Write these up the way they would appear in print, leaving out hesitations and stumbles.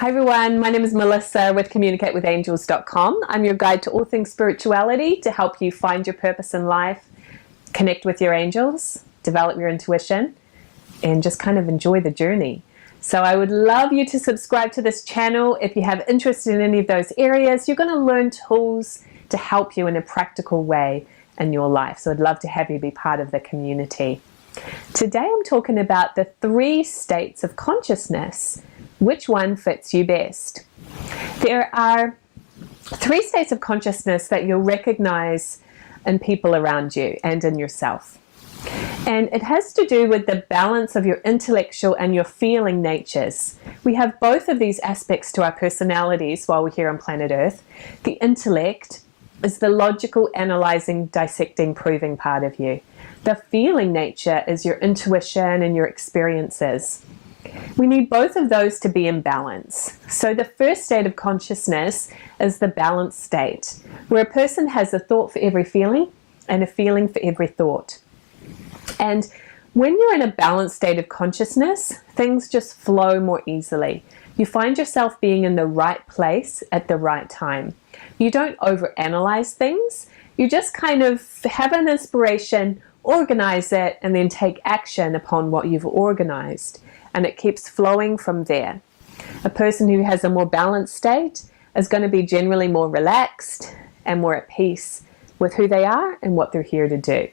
Hi everyone, my name is Melissa with CommunicateWithAngels.com. I'm your guide to all things spirituality to help you find your purpose in life, connect with your angels, develop your intuition, and just kind of enjoy the journey. So I would love you to subscribe to this channel. If you have interest in any of those areas, you're going to learn tools to help you in a practical way in your life. So I'd love to have you be part of the community. Today I'm talking about the 3 states of consciousness. Which one fits you best? There are 3 states of consciousness that you'll recognize in people around you and in yourself. And it has to do with the balance of your intellectual and your feeling natures. We have both of these aspects to our personalities while we're here on planet Earth. The intellect is the logical, analyzing, dissecting, proving part of you. The feeling nature is your intuition and your experiences. We need both of those to be in balance. So the first state of consciousness is the balanced state, where a person has a thought for every feeling and a feeling for every thought. And when you're in a balanced state of consciousness, things just flow more easily. You find yourself being in the right place at the right time. You don't overanalyze things. You just kind of have an inspiration, organize it, and then take action upon what you've organized. And it keeps flowing from there. A person who has a more balanced state is going to be generally more relaxed and more at peace with who they are and what they're here to do.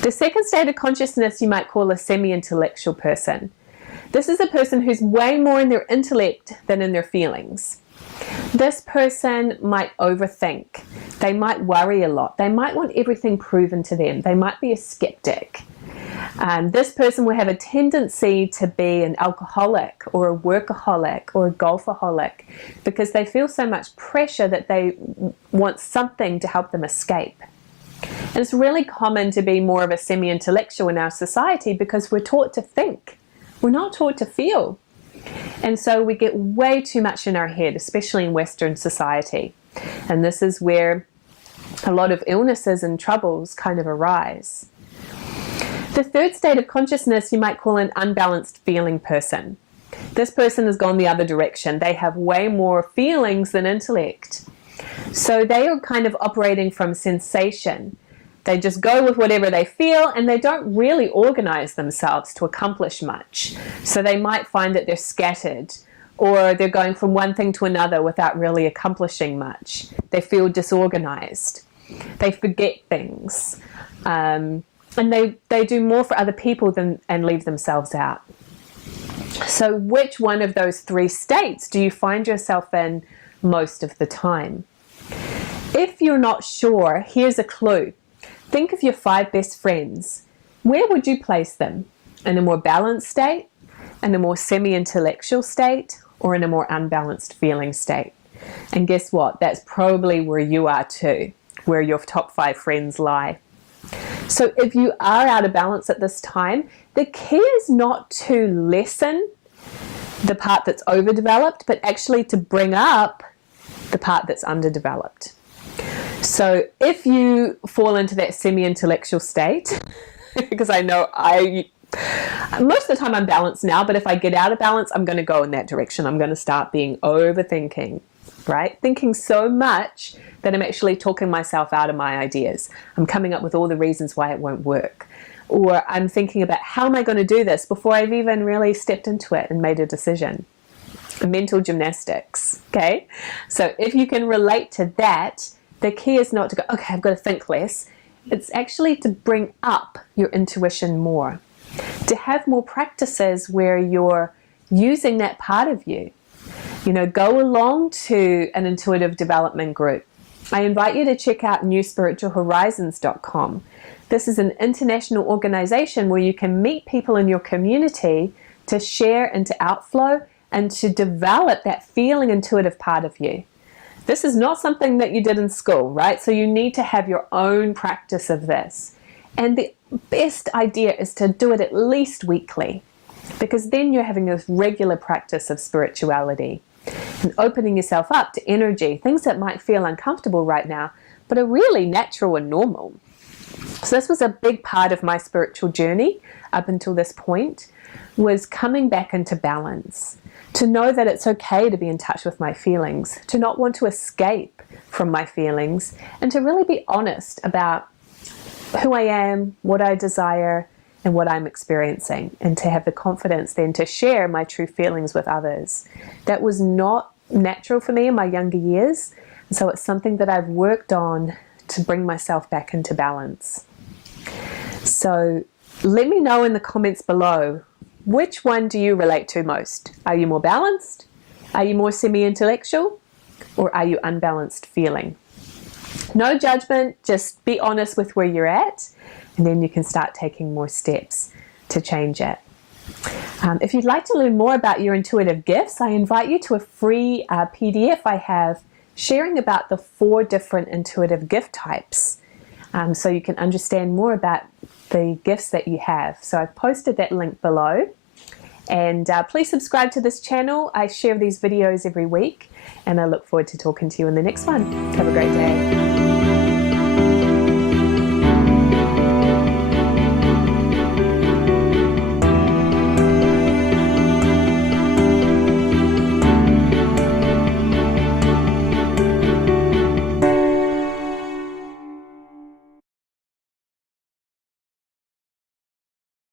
The second state of consciousness you might call a semi-intellectual person. This is a person who's way more in their intellect than in their feelings. This person might overthink. They might worry a lot. They might want everything proven to them. They might be a skeptic. This person will have a tendency to be an alcoholic or a workaholic or a golfaholic because they feel so much pressure that they want something to help them escape. And it's really common to be more of a semi-intellectual in our society because we're taught to think. We're not taught to feel. And so we get way too much in our head, especially in Western society. And this is where a lot of illnesses and troubles kind of arise. The third state of consciousness you might call an unbalanced feeling person. This person has gone the other direction. They have way more feelings than intellect. So they are kind of operating from sensation. They just go with whatever they feel and they don't really organize themselves to accomplish much. So they might find that they're scattered or they're going from one thing to another without really accomplishing much. They feel disorganized. They forget things. And they do more for other people and leave themselves out. So which one of those 3 states do you find yourself in most of the time? If you're not sure, here's a clue. Think of your 5 best friends. Where would you place them? In a more balanced state, in a more semi-intellectual state, or in a more unbalanced feeling state? And guess what? That's probably where you are too, where your top 5 friends lie. So if you are out of balance at this time, the key is not to lessen the part that's overdeveloped, but actually to bring up the part that's underdeveloped. So if you fall into that semi-intellectual state, because I know most of the time I'm balanced now, but if I get out of balance, I'm going to go in that direction. I'm going to start being overthinking, right? Thinking so much that I'm actually talking myself out of my ideas. I'm coming up with all the reasons why it won't work. Or I'm thinking about how am I going to do this before I've even really stepped into it and made a decision. Mental gymnastics, okay? So if you can relate to that, the key is not to go, okay, I've got to think less. It's actually to bring up your intuition more. To have more practices where you're using that part of you. You know, go along to an intuitive development group. I invite you to check out newspiritualhorizons.com. This is an international organization where you can meet people in your community to share and to outflow and to develop that feeling intuitive part of you. This is not something that you did in school, right? So you need to have your own practice of this. And the best idea is to do it at least weekly, because then you're having this regular practice of spirituality and opening yourself up to energy, things that might feel uncomfortable right now, but are really natural and normal. So this was a big part of my spiritual journey up until this point, was coming back into balance. to know that it's okay to be in touch with my feelings, to not want to escape from my feelings, and to really be honest about who I am, what I desire, and what I'm experiencing, and to have the confidence then to share my true feelings with others. That was not natural for me in my younger years, and so it's something that I've worked on to bring myself back into balance. So let me know in the comments below, which one do you relate to most? Are you more balanced? Are you more semi-intellectual? Or are you unbalanced feeling? No judgment, just be honest with where you're at, and then you can start taking more steps to change it. If you'd like to learn more about your intuitive gifts, I invite you to a free PDF I have sharing about the 4 different intuitive gift types, so you can understand more about the gifts that you have. So I've posted that link below, and please subscribe to this channel. I share these videos every week, and I look forward to talking to you in the next one. Have a great day.